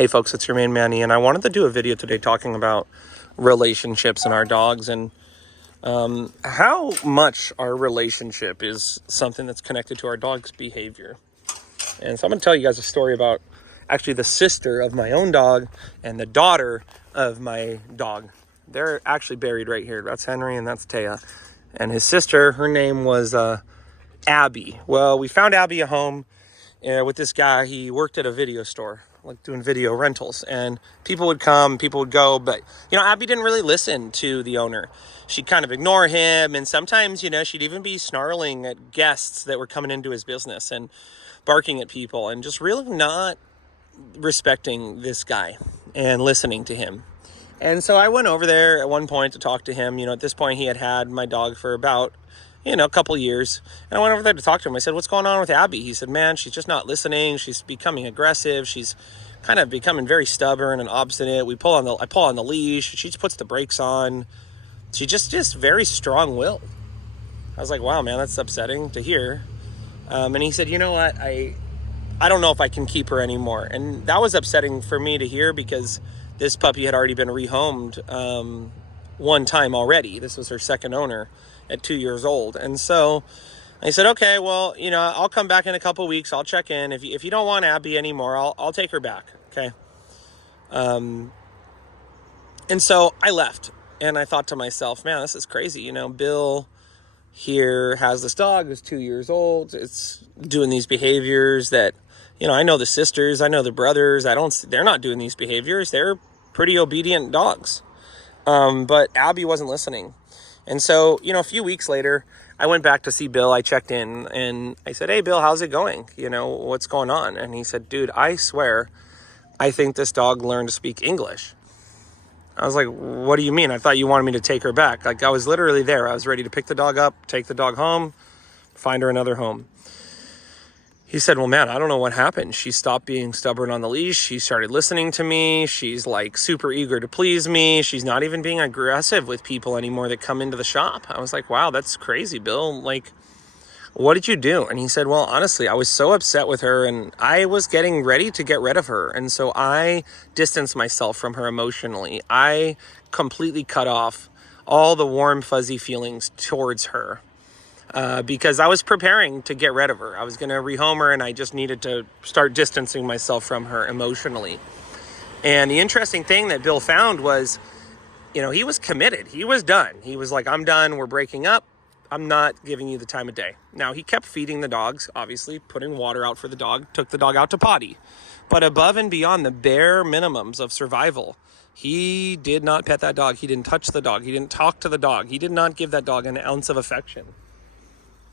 Hey folks, it's your main Manny, and I wanted to do a video today talking about relationships and our dogs and how much our relationship is something that's connected to our dog's behavior. And so I'm going to tell you guys a story about actually the sister of my own dog and the daughter of my dog. They're actually buried right here. That's Henry and that's Taya. And his sister, her name was Abby. Well, we found Abby a home with this guy. He worked at a video store, like doing video rentals, and people would come, people would go, but Abby didn't really listen to the owner. She'd kind of ignore him, and sometimes she'd even be snarling at guests that were coming into his business and barking at people and just really not respecting this guy and listening to him. And so I went over there at one point to talk to him. At this point he had my dog for about a couple years. And I went over there to talk to him. I said, "What's going on with Abby?" He said, "Man, she's just not listening. She's becoming aggressive. She's kind of becoming very stubborn and obstinate. I pull on the leash. She just puts the brakes on. She just very strong-willed." I was like, "Wow, man, that's upsetting to hear." And he said, "You know what? I don't know if I can keep her anymore." And that was upsetting for me to hear because this puppy had already been rehomed one time already. This was her second owner at 2 years old. And so I said, "Okay, well, I'll come back in a couple weeks. I'll check in. If you don't want Abby anymore, I'll take her back." Okay. And so I left and I thought to myself, man, this is crazy. Bill here has this dog who's 2 years old. It's doing these behaviors that, I know the sisters, I know the brothers. They're not doing these behaviors. They're pretty obedient dogs. But Abby wasn't listening. And so, a few weeks later, I went back to see Bill. I checked in and I said, "Hey, Bill, how's it going? What's going on?" And he said, "Dude, I swear, I think this dog learned to speak English." I was like, "What do you mean? I thought you wanted me to take her back." Like, I was literally there. I was ready to pick the dog up, take the dog home, find her another home. He said, "Well, man, I don't know what happened. She stopped being stubborn on the leash. She started listening to me. She's like super eager to please me. She's not even being aggressive with people anymore that come into the shop." I was like, "Wow, that's crazy, Bill. Like, what did you do?" And he said, "Well, honestly, I was so upset with her and I was getting ready to get rid of her. And so I distanced myself from her emotionally. I completely cut off all the warm, fuzzy feelings towards her. Because I was preparing to get rid of her. I was going to rehome her and I just needed to start distancing myself from her emotionally." And the interesting thing that Bill found was, he was committed. He was done. He was like, "I'm done. We're breaking up. I'm not giving you the time of day." Now, he kept feeding the dogs, obviously, putting water out for the dog, took the dog out to potty. But above and beyond the bare minimums of survival, he did not pet that dog. He didn't touch the dog. He didn't talk to the dog. He did not give that dog an ounce of affection.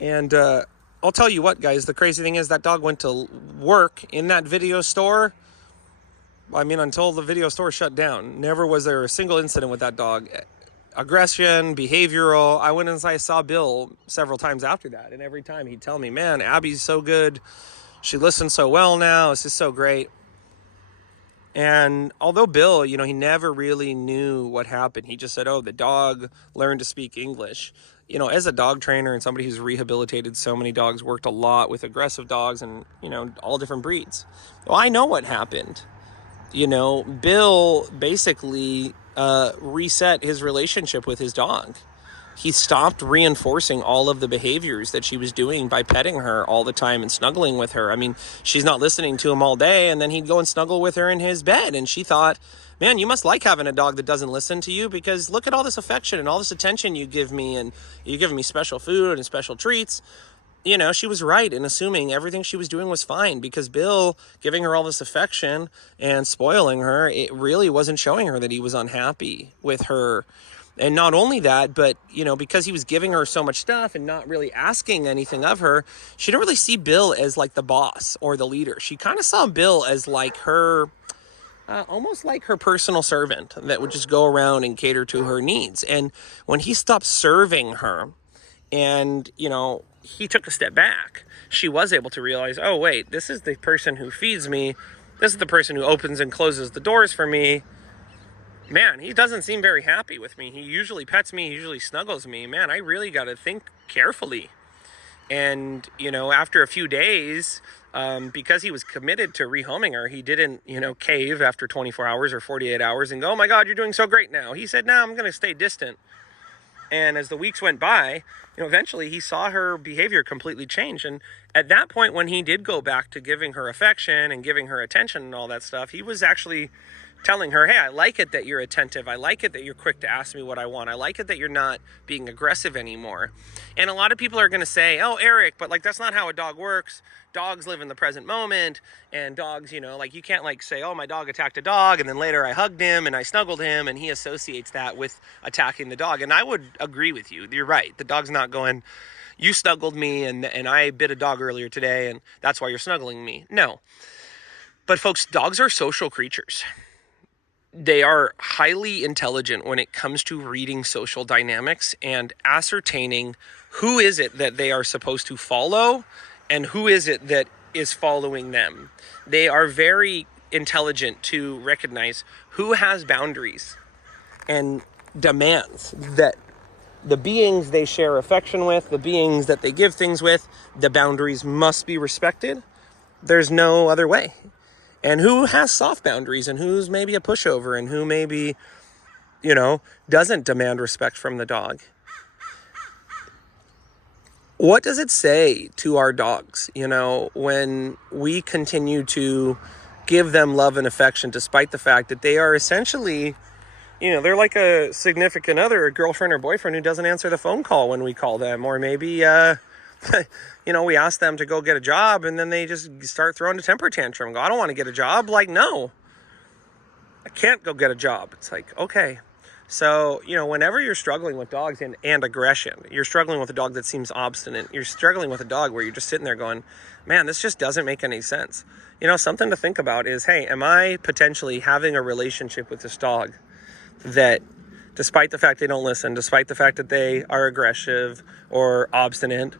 And I'll tell you what, guys, the crazy thing is that dog went to work in that video store. I mean, until the video store shut down. Never was there a single incident with that dog. Aggression, behavioral. I went and I saw Bill several times after that. And every time he'd tell me, "Man, Abby's so good. She listens so well now. This is so great." And although Bill, he never really knew what happened. He just said, "Oh, the dog learned to speak English." As a dog trainer and somebody who's rehabilitated so many dogs, worked a lot with aggressive dogs and, all different breeds. Well, I know what happened. Bill basically reset his relationship with his dog. He stopped reinforcing all of the behaviors that she was doing by petting her all the time and snuggling with her. I mean, she's not listening to him all day, and then he'd go and snuggle with her in his bed. And she thought, "Man, you must like having a dog that doesn't listen to you, because look at all this affection and all this attention you give me, and you give me special food and special treats." She was right in assuming everything she was doing was fine, because Bill giving her all this affection and spoiling her, it really wasn't showing her that he was unhappy with her. And not only that, but, because he was giving her so much stuff and not really asking anything of her, she didn't really see Bill as like the boss or the leader. She kind of saw Bill as like her, almost like her personal servant that would just go around and cater to her needs. And when he stopped serving her and, he took a step back, she was able to realize, "Oh, wait, this is the person who feeds me. This is the person who opens and closes the doors for me. Man, he doesn't seem very happy with me. He usually pets me. He usually snuggles me. Man, I really got to think carefully." And, after a few days, because he was committed to rehoming her, he didn't, cave after 24 hours or 48 hours and go, oh my God, you're doing so great now. He said, no, I'm going to stay distant. And as the weeks went by, eventually he saw her behavior completely change. And at that point, when he did go back to giving her affection and giving her attention and all that stuff, he was actually telling her, hey, I like it that you're attentive. I like it that you're quick to ask me what I want. I like it that you're not being aggressive anymore. And a lot of people are going to say, oh, Eric, but that's not how a dog works. Dogs live in the present moment, and dogs, you can't say, oh, my dog attacked a dog, and then later I hugged him and I snuggled him, and he associates that with attacking the dog. And I would agree with you. You're right. The dog's not going, you snuggled me and I bit a dog earlier today, and that's why you're snuggling me. No. But folks, dogs are social creatures. They are highly intelligent when it comes to reading social dynamics and ascertaining who is it that they are supposed to follow and who is it that is following them. They are very intelligent to recognize who has boundaries and demands that the beings they share affection with, the beings that they give things with, the boundaries must be respected. There's no other way. And who has soft boundaries and who's maybe a pushover and who maybe, doesn't demand respect from the dog. What does it say to our dogs, when we continue to give them love and affection despite the fact that they are essentially, they're like a significant other, a girlfriend or boyfriend who doesn't answer the phone call when we call them, or maybe, we ask them to go get a job and then they just start throwing a temper tantrum and go, I don't want to get a job. No, I can't go get a job. It's okay. So, whenever you're struggling with dogs and aggression, you're struggling with a dog that seems obstinate, you're struggling with a dog where you're just sitting there going, man, this just doesn't make any sense. Something to think about is, hey, am I potentially having a relationship with this dog that, despite the fact they don't listen, despite the fact that they are aggressive or obstinate,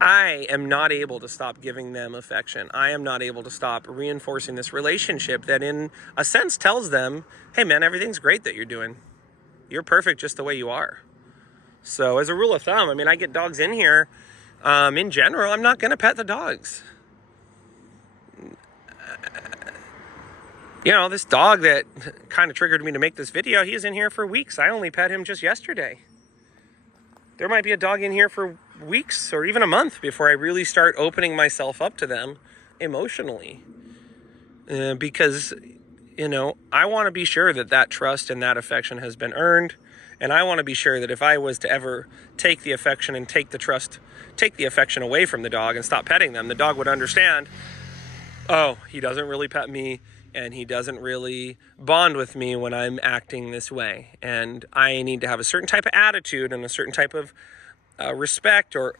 I am not able to stop giving them affection. I am not able to stop reinforcing this relationship that in a sense tells them, hey man, everything's great that you're doing. You're perfect just the way you are. So as a rule of thumb, I get dogs in here. In general, I'm not going to pet the dogs. This dog that kind of triggered me to make this video, he is in here for weeks. I only pet him just yesterday. There might be a dog in here for weeks or even a month before I really start opening myself up to them emotionally. Because, I want to be sure that trust and that affection has been earned. And I want to be sure that if I was to ever take the affection and take the affection away from the dog and stop petting them, the dog would understand, oh, he doesn't really pet me and he doesn't really bond with me when I'm acting this way. And I need to have a certain type of attitude and a certain type of respect or,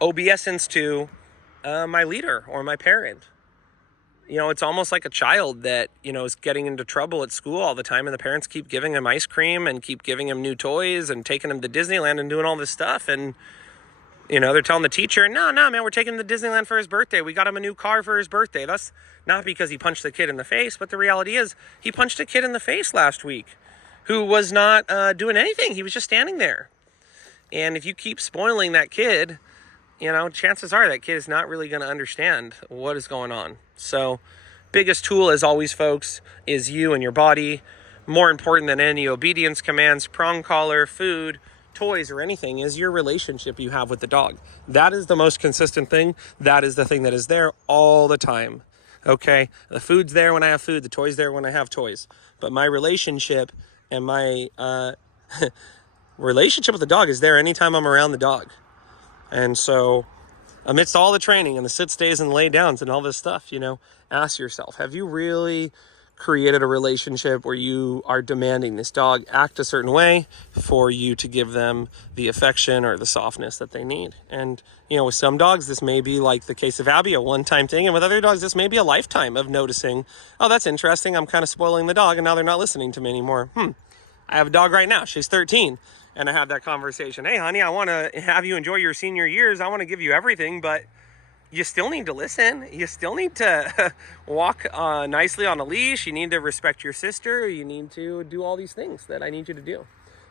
obeisance to my leader or my parent. It's almost like a child that, is getting into trouble at school all the time and the parents keep giving him ice cream and keep giving him new toys and taking him to Disneyland and doing all this stuff. And, they're telling the teacher, no, man, we're taking him to Disneyland for his birthday. We got him a new car for his birthday. That's not because he punched the kid in the face, but the reality is he punched a kid in the face last week who was not doing anything. He was just standing there. And if you keep spoiling that kid, chances are that kid is not really going to understand what is going on. So biggest tool, as always, folks, is you and your body. More important than any obedience commands, prong collar, food, toys, or anything is your relationship you have with the dog. That is the most consistent thing. That is the thing that is there all the time. Okay? The food's there when I have food. The toy's there when I have toys. But my relationship and my relationship with the dog is there anytime I'm around the dog. And so amidst all the training and the sit, stays, and lay downs and all this stuff, ask yourself, have you really created a relationship where you are demanding this dog act a certain way for you to give them the affection or the softness that they need? And, with some dogs, this may be like the case of Abby, a one-time thing. And with other dogs, this may be a lifetime of noticing, oh, that's interesting. I'm kind of spoiling the dog and now they're not listening to me anymore. I have a dog right now. She's 13. And I have that conversation. Hey, honey, I want to have you enjoy your senior years. I want to give you everything, but you still need to listen. You still need to walk nicely on a leash. You need to respect your sister. You need to do all these things that I need you to do.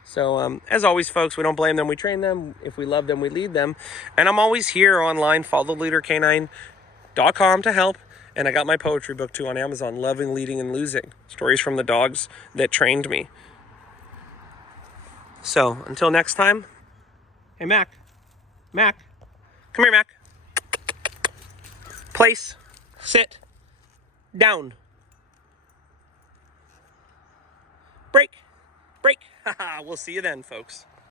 So as always, folks, we don't blame them, we train them. If we love them, we lead them. And I'm always here online, followtheleadercanine.com to help. And I got my poetry book too on Amazon, Loving, Leading, and Losing. Stories from the dogs that trained me. So until next time, hey, Mac. Mac. Come here, Mac. Place. Sit. Down. Break. Break. Haha, we'll see you then, folks.